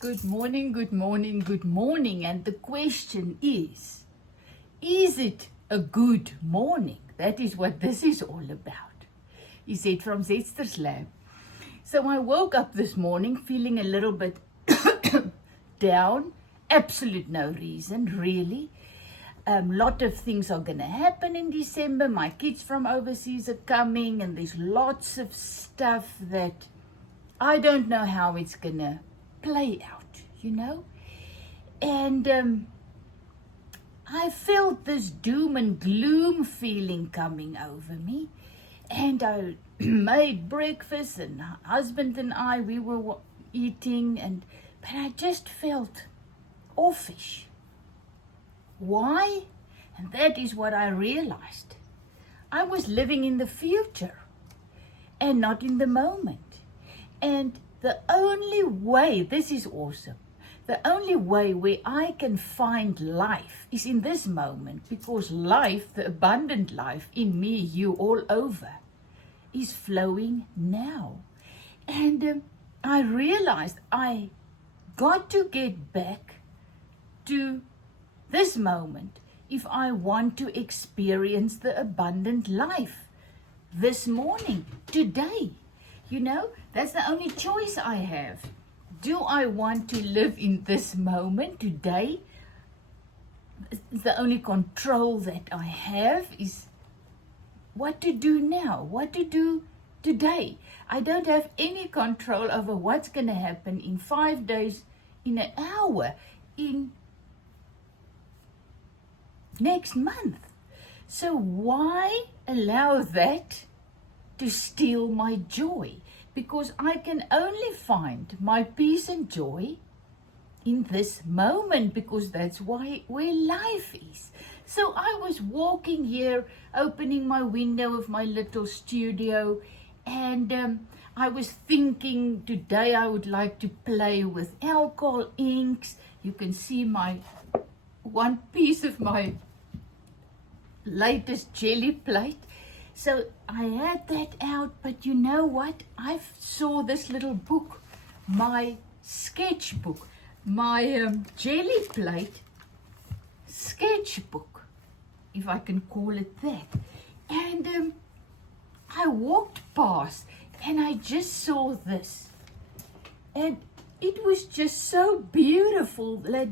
Good morning, good morning, good morning. And the question is it a good morning? That is what this is all about. He said from Zetster's lab. So I woke up this morning feeling a little bit down. Absolute no reason, really. Lot of things are going to happen in December. My kids from overseas are coming, and there's lots of stuff that I don't know how it's going to play out, and I felt this doom and gloom feeling coming over me, and I made breakfast, and husband and I, we were eating, but I just felt offish. Why? And that is what I realized. I was living in the future and not in the moment. And the only way, this is awesome, the only way where I can find life is in this moment, because life, the abundant life in me, you, all over, is flowing now. And I realized I got to get back to this moment if I want to experience the abundant life this morning, today. That's the only choice I have. Do I want to live in this moment today? The only control that I have is what to do now, what to do today. I don't have any control over what's going to happen in 5 days, in an hour, in next month. So why allow that to steal my joy? Because I can only find my peace and joy in this moment, because that's where life is. So I was walking here, opening my window of my little studio, and I was thinking today I would like to play with alcohol inks. You can see one piece of my latest jelly plate. So I had that out, but you know what? I saw this little book, my sketchbook, my jelly plate sketchbook, if I can call it that. And I walked past and I just saw this. And it was just so beautiful that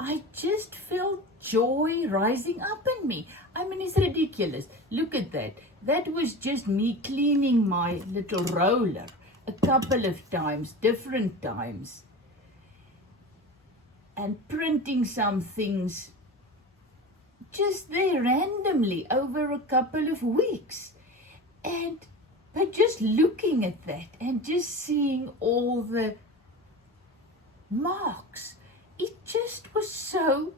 I just felt joy rising up in me. I mean, it's ridiculous. Look at that. That was just me cleaning my little roller a couple of times, different times, and printing some things just there randomly over a couple of weeks. But just looking at that and just seeing all the marks, it just was so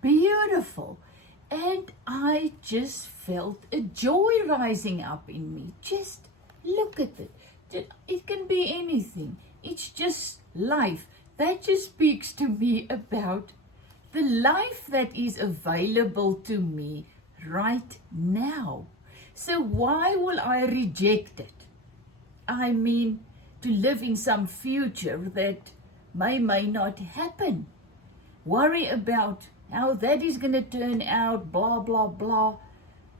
beautiful. And I just felt a joy rising up in me. Just look at it. It can be anything. It's just life. That just speaks to me about the life that is available to me right now. So why will I reject it? I mean, to live in some future that may not happen. Worry about how that is going to turn out, blah, blah, blah.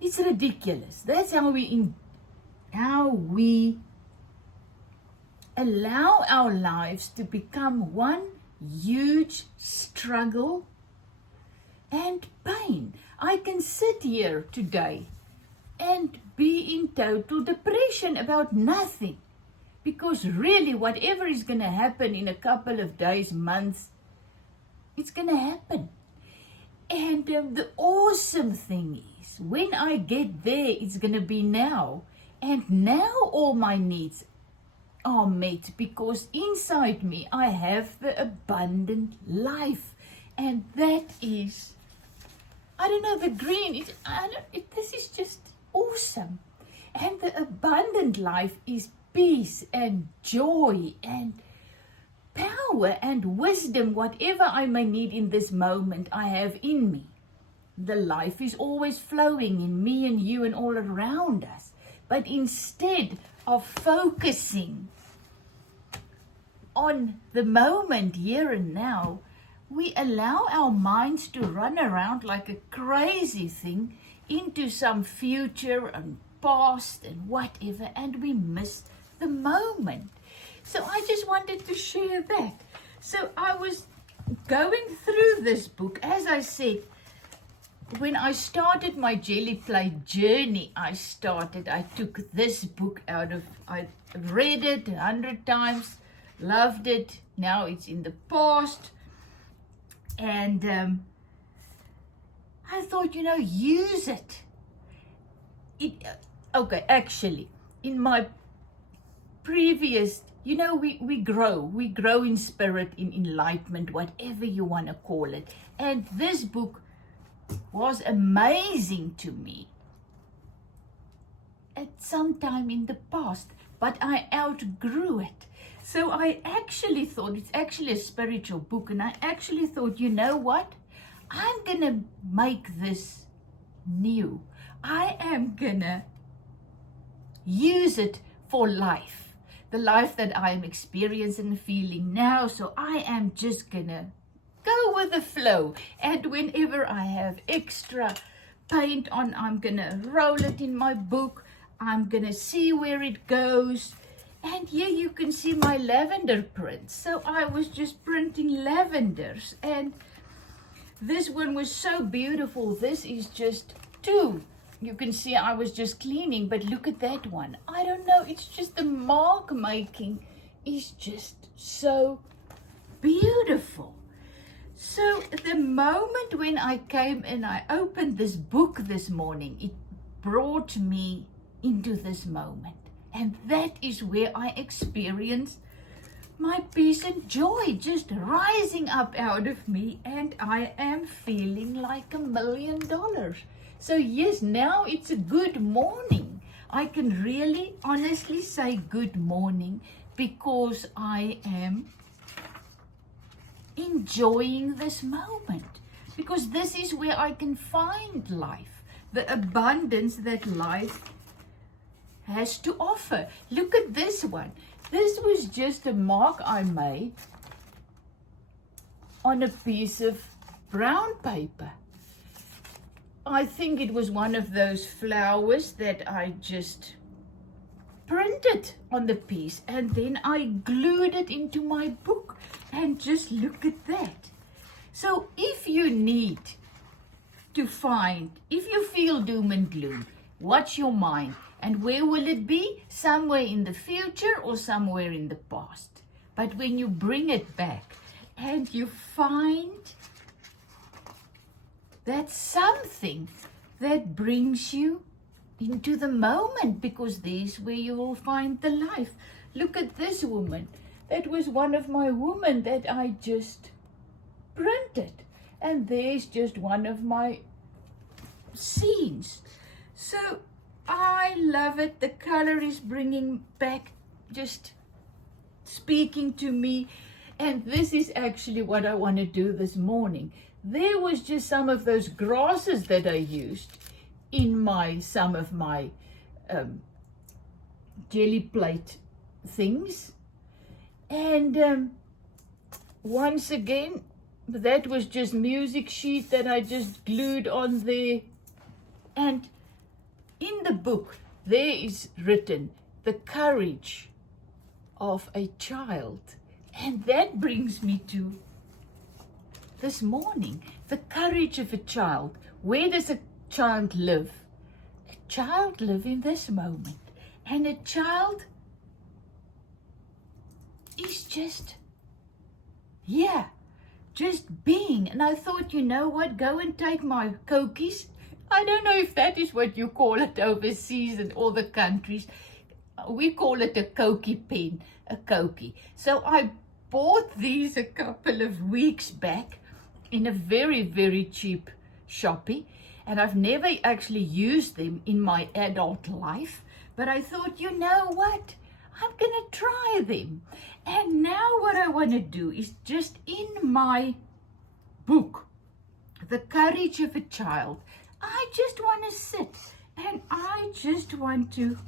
It's ridiculous. That's how we allow our lives to become one huge struggle and pain. I can sit here today and be in total depression about nothing, because really whatever is going to happen in a couple of days, months, it's going to happen. And the awesome thing is, when I get there, it's going to be now. And now all my needs are met, because inside me I have the abundant life. And that is, I don't know, the green, this is just awesome. And the abundant life is peace and joy and power and wisdom. Whatever I may need in this moment, I have in me. The life is always flowing in me and you and all around us. But instead of focusing on the moment, here and now, we allow our minds to run around like a crazy thing into some future and past and whatever, and we miss the moment. So I just wanted to share that. So I was going through this book. As I said, when I started my jelly plate journey, I took this book I read it 100 times, loved it. Now it's in the past. And I thought, use it. Okay, actually, in my previous, we grow in spirit, in enlightenment, whatever you want to call it. And this book was amazing to me at some time in the past, but I outgrew it. So I actually thought, it's actually a spiritual book, and I actually thought, you know what? I'm going to make this new. I am going to use it for life, the life that I am experiencing and feeling now. So I am just going to go with the flow. And whenever I have extra paint on, I'm going to roll it in my book. I'm going to see where it goes. And here you can see my lavender prints. So I was just printing lavenders. And this one was so beautiful. This is just 2. You can see I was just cleaning, but look at that one. I don't know, it's just the mark making is just so beautiful. So the moment when I came and I opened this book this morning, it brought me into this moment. And that is where I experienced my peace and joy just rising up out of me. And I am feeling like $1 million. So yes, now it's a good morning. I can really honestly say good morning because I am enjoying this moment, because this is where I can find life, the abundance that life has to offer. Look at this one. This was just a mark I made on a piece of brown paper. I think it was one of those flowers that I just printed on the piece, and then I glued it into my book. And just look at that. So if you need to find, if you feel doom and gloom, what's your mind? And where will it be? Somewhere in the future or somewhere in the past. But when you bring it back and you find that something that brings you into the moment, because there's where you will find the life. Look at this woman. That was one of my women that I just printed. And there's just one of my scenes. So I love it. The color is bringing back, just speaking to me. And this is actually what I want to do this morning. There was just some of those grasses that I used in some of my jelly plate things. And once again, that was just music sheet that I just glued on there. And in the book, there is written, the courage of a child. And that brings me to this morning, the courage of a child. Where does a child live? A child lives in this moment. And a child is just being. And I thought, you know what, go and take my cokies. I don't know if that is what you call it overseas in all the countries. We call it a cokie pen, a cokie. So I bought these a couple of weeks back in a very, very cheap shoppy. And I've never actually used them in my adult life. But I thought, you know what? I'm going to try them. And now what I want to do is just in my book, The Courage of a Child, I just want to sit and I just want to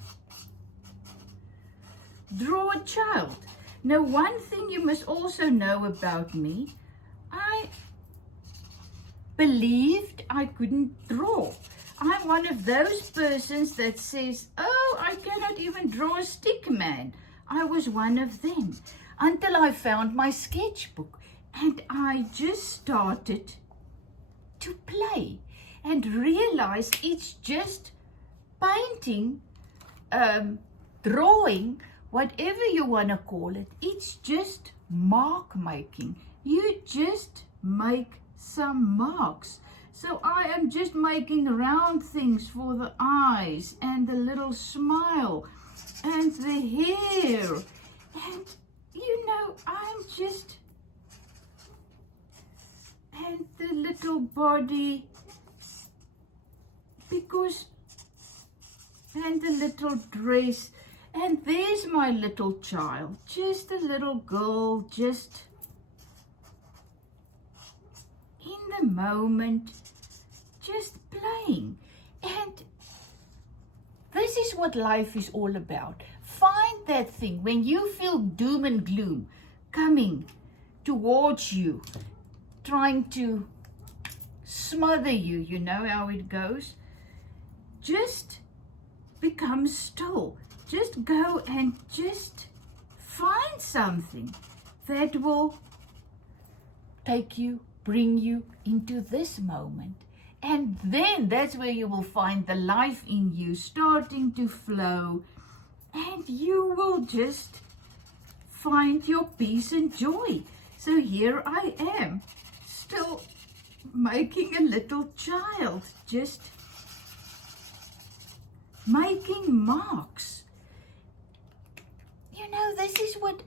draw a child. Now, one thing you must also know about me, I believed I couldn't draw. I'm one of those persons that says, oh, I cannot even draw a stick man. I was one of them until I found my sketchbook and I just started to play and realized it's just painting, drawing, whatever you want to call it. It's just mark making. You just make some marks. So I am just making round things for the eyes and the little smile and the hair. And, you know, I'm just, and the little body, because, and the little dress. And there's my little child, just a little girl, just in the moment, just playing. And this is what life is all about. Find that thing when you feel doom and gloom coming towards you, trying to smother you, you know how it goes. Just become still. Just go and just find something that will take you, bring you into this moment. And then that's where you will find the life in you starting to flow. And you will just find your peace and joy. So here I am, still making a little child, just making marks. You know, this is what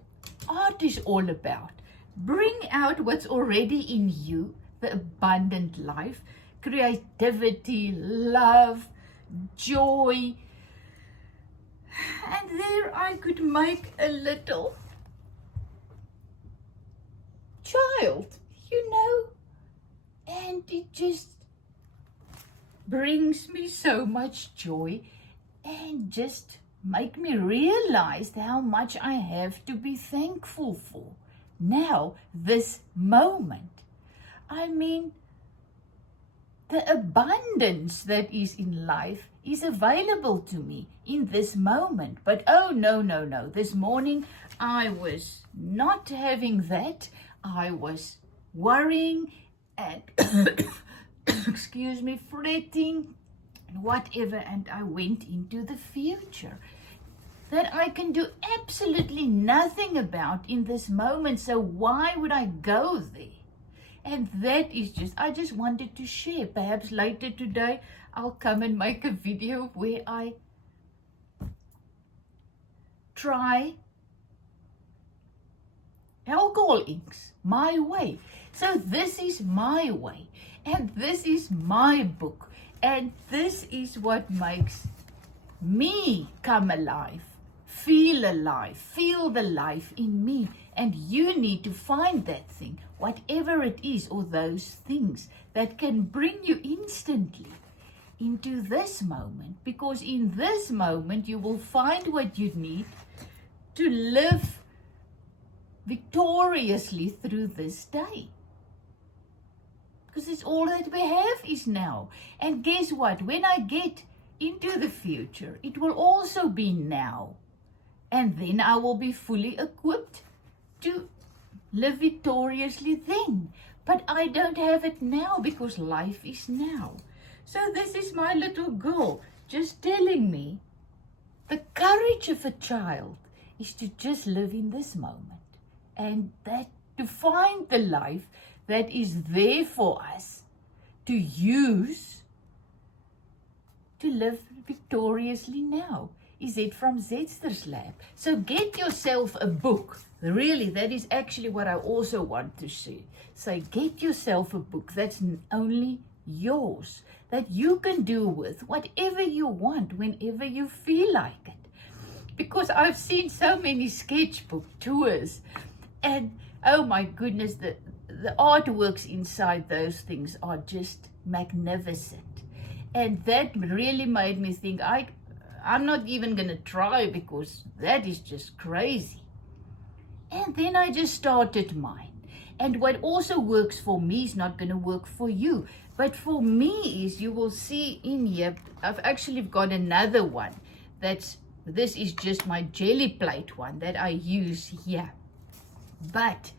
art is all about. Bring out what's already in you, the abundant life, creativity, love, joy. And there I could make a little child, you know, and it just brings me so much joy and just make me realize how much I have to be thankful for now, this moment. I mean, the abundance that is in life is available to me in this moment. But oh, no. This morning I was not having that. I was worrying and, excuse me, fretting, whatever, and I went into the future that I can do absolutely nothing about in this moment. So why would I go there? And that is just, I just wanted to share. Perhaps later today I'll come and make a video where I try alcohol inks my way. So this is my way, and this is my book, and this is what makes me come alive, feel the life in me. And you need to find that thing, whatever it is, or those things that can bring you instantly into this moment, because in this moment you will find what you need to live victoriously through this day. Because it's all that we have is now. And guess what? When I get into the future, it will also be now. And then I will be fully equipped to live victoriously then. But I don't have it now because life is now. So this is my little girl just telling me the courage of a child is to just live in this moment. And that to find the life that is there for us to use to live victoriously now. Is it from Zetster's Lab? So get yourself a book. Really, that is actually what I also want to say. Get yourself a book that's only yours, that you can do with whatever you want, whenever you feel like it. Because I've seen so many sketchbook tours, and oh my goodness, the artworks inside those things are just magnificent. And that really made me think, I'm not even going to try, because that is just crazy. And then I just started mine. And what also works for me is not going to work for you. But for me is, you will see in here, I've actually got another one. This is just my jelly plate one that I use here. But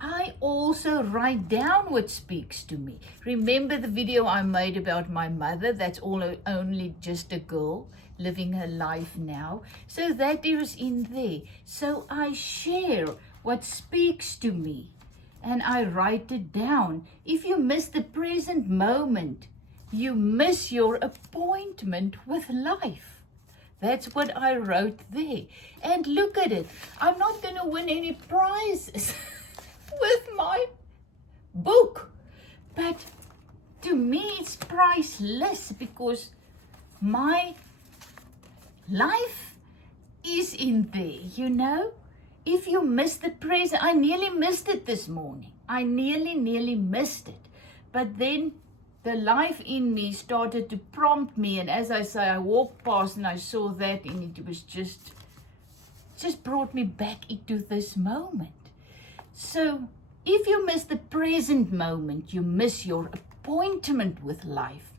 I also write down what speaks to me. Remember the video I made about my mother? That's only just a girl living her life now. So that is in there. So I share what speaks to me and I write it down. If you miss the present moment, you miss your appointment with life. That's what I wrote there. And look at it. I'm not going to win any prizes with my book, but to me it's priceless because my life is in there, you know. If you miss the present, I nearly missed it this morning. I nearly missed it. But then the life in me started to prompt me, and as I say, I walked past and I saw that, and it was just brought me back into this moment. So if you miss the present moment, you miss your appointment with life,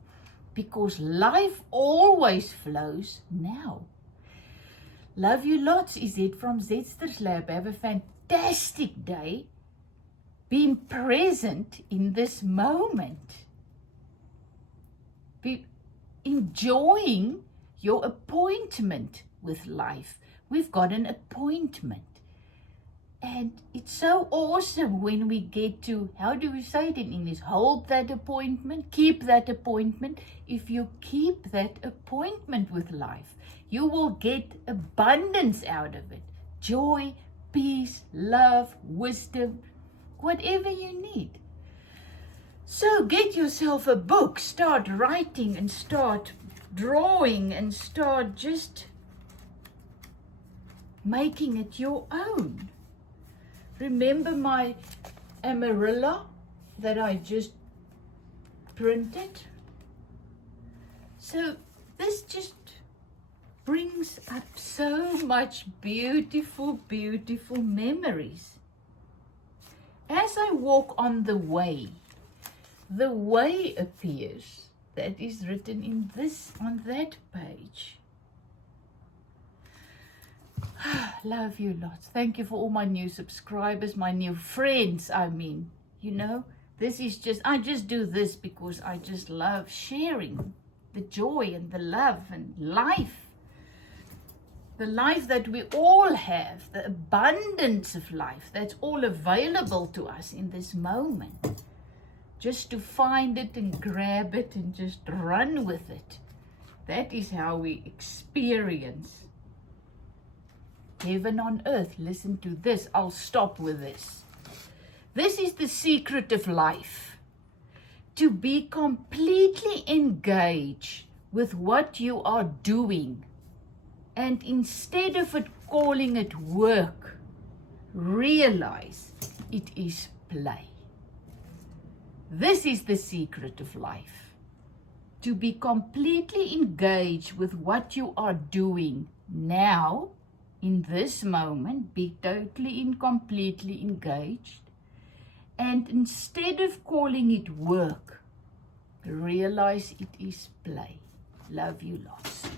because life always flows now. Love you lots, is it from Zetster's Lab. Have a fantastic day. Being present in this moment. Be enjoying your appointment with life. We've got an appointment. And it's so awesome when we get to, how do we say it in English? Hold that appointment, keep that appointment. If you keep that appointment with life, you will get abundance out of it. Joy, peace, love, wisdom, whatever you need. So get yourself a book, start writing and start drawing and start just making it your own. Remember my Amarilla that I just printed? So this just brings up so much beautiful, beautiful memories. As I walk on the way appears. That is written in this, on that page. Love you lots. Thank you for all my new subscribers, my new friends. I mean, you know, this is just, I just do this because I just love sharing the joy and the love and life. The life that we all have, the abundance of life that's all available to us in this moment. Just to find it and grab it and just run with it. That is how we experience heaven on earth. Listen to this. I'll stop with this. This is the secret of life. To be completely engaged with what you are doing. And instead of it calling it work, realize it is play. This is the secret of life. To be completely engaged with what you are doing now, in this moment, be totally and completely engaged. And instead of calling it work, realize it is play. Love you lots.